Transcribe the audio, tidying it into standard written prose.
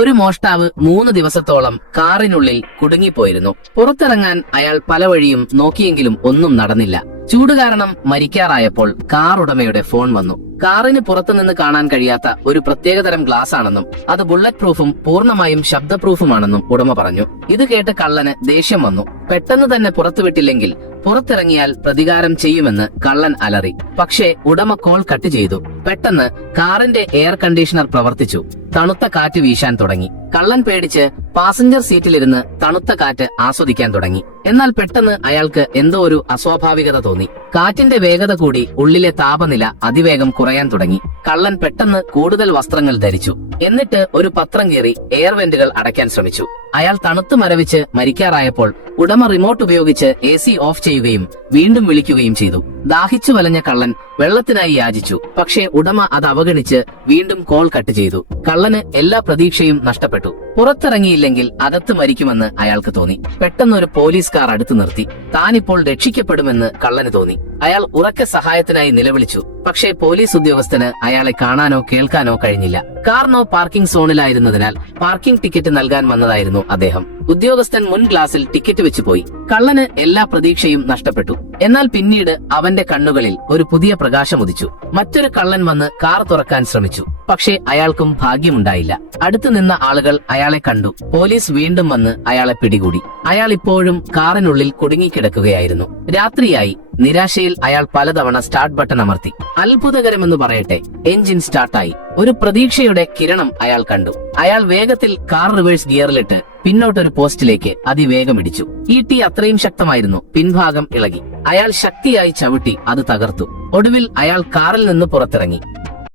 ഒരു മോഷ്ടാവ് 3 ദിവസത്തോളം കാറിനുള്ളിൽ കുടുങ്ങിപ്പോയിരുന്നു. പുറത്തിറങ്ങാൻ അയാൾ പല വഴിയും നോക്കിയെങ്കിലും ഒന്നും നടന്നില്ല. ചൂട് കാരണം മരിക്കാറായപ്പോൾ കാർ ഉടമയുടെ ഫോൺ വന്നു. കാറിന് പുറത്തുനിന്ന് കാണാൻ കഴിയാത്ത ഒരു പ്രത്യേകതരം ഗ്ലാസ് ആണെന്നും അത് ബുള്ളറ്റ് പ്രൂഫും പൂർണ്ണമായും ശബ്ദപ്രൂഫുമാണെന്നും ഉടമ പറഞ്ഞു. ഇത് കേട്ട് കള്ളന് ദേഷ്യം വന്നു. പെട്ടെന്ന് തന്നെ പുറത്തുവിട്ടില്ലെങ്കിൽ പുറത്തിറങ്ങിയാൽ പ്രതികാരം ചെയ്യുമെന്ന് കള്ളൻ അലറി. പക്ഷേ ഉടമ കോൾ കട്ട് ചെയ്തു. പെട്ടെന്ന് കാറിന്റെ എയർ കണ്ടീഷണർ പ്രവർത്തിച്ചു. തണുത്ത കാറ്റ് വീശാൻ തുടങ്ങി. കള്ളൻ പേടിച്ച് പാസഞ്ചർ സീറ്റിലിരുന്ന് തണുത്ത കാറ്റ് ആസ്വദിക്കാൻ തുടങ്ങി. എന്നാൽ പെട്ടെന്ന് അയാൾക്ക് എന്തോ ഒരു അസ്വാഭാവികത തോന്നി. കാറ്റിന്റെ വേഗത കൂടി ഉള്ളിലെ താപനില അതിവേഗം കുറയാൻ തുടങ്ങി. കള്ളൻ പെട്ടെന്ന് കൂടുതൽ വസ്ത്രങ്ങൾ ധരിച്ചു. എന്നിട്ട് ഒരു പത്രം കീറി എയർ വെന്റുകൾ അടയ്ക്കാൻ ശ്രമിച്ചു. അയാൾ തണുത്ത് മരവിച്ച് മരിക്കാറായപ്പോൾ ഉടമ റിമോട്ട് ഉപയോഗിച്ച് AC ഓഫ് ചെയ്യുകയും വീണ്ടും വിളിക്കുകയും ചെയ്തു. ദാഹിച്ചു വലഞ്ഞ കള്ളൻ വെള്ളത്തിനായി യാചിച്ചു. പക്ഷേ ഉടമ അത് അവഗണിച്ച് വീണ്ടും കോൾ കട്ട് ചെയ്തു. കള്ളന് എല്ലാ പ്രതീക്ഷയും നഷ്ടപ്പെട്ടു. പുറത്തിറങ്ങിയില്ലെങ്കിൽ അകത്ത് മരിക്കുമെന്ന് അയാൾക്ക് തോന്നി. പെട്ടെന്ന് ഒരു പോലീസ് കാർ അടുത്തു നിർത്തി. താനിപ്പോൾ രക്ഷിക്കപ്പെടുമെന്ന് കള്ളന് തോന്നി. അയാൾ ഉറക്കെ സഹായത്തിനായി നിലവിളിച്ചു. പക്ഷേ പോലീസ് ഉദ്യോഗസ്ഥന് അയാളെ കാണാനോ കേൾക്കാനോ കഴിഞ്ഞില്ല. കാർ നോ പാർക്കിംഗ് സോണിലായിരുന്നതിനാൽ പാർക്കിംഗ് ടിക്കറ്റ് നൽകാൻ വന്നതായിരുന്നു അദ്ദേഹം. ഉദ്യോഗസ്ഥൻ മുൻ ഗ്ലാസിൽ ടിക്കറ്റ് വെച്ച് പോയി. കള്ളന് എല്ലാ പ്രതീക്ഷയും നഷ്ടപ്പെട്ടു. എന്നാൽ പിന്നീട് അവന്റെ കണ്ണുകളിൽ ഒരു പുതിയ പ്രകാശം ഉദിച്ചു. മറ്റൊരു കള്ളൻ വന്ന് കാർ തുറക്കാൻ ശ്രമിച്ചു. പക്ഷേ അയാൾക്കും ഭാഗ്യമുണ്ടായില്ല. അടുത്തു നിന്ന ആളുകൾ അയാളെ കണ്ടു. പോലീസ് വീണ്ടും വന്ന് അയാളെ പിടികൂടി. അയാൾ ഇപ്പോഴും കാറിനുള്ളിൽ കുടുങ്ങിക്കിടക്കുകയായിരുന്നു. രാത്രിയായി. നിരാശയിൽ അയാൾ പലതവണ സ്റ്റാർട്ട് ബട്ടൺ അമർത്തി. അത്ഭുതകരമെന്ന് പറയട്ടെ, എഞ്ചിൻ സ്റ്റാർട്ടായി. ഒരു പ്രതീക്ഷയുടെ കിരണം അയാൾ കണ്ടു. അയാൾ വേഗത്തിൽ കാർ റിവേഴ്സ് ഗിയറിലിട്ട് പിന്നോട്ടൊരു പോസ്റ്റിലേക്ക് അതിവേഗം ഇടിച്ചു. ഈ തീ അത്രയും ശക്തമായിരുന്നു, പിൻഭാഗം ഇളകി. അയാൾ ശക്തിയായി ചവിട്ടി അത് തകർത്തു. ഒടുവിൽ അയാൾ കാറിൽ നിന്ന് പുറത്തിറങ്ങി.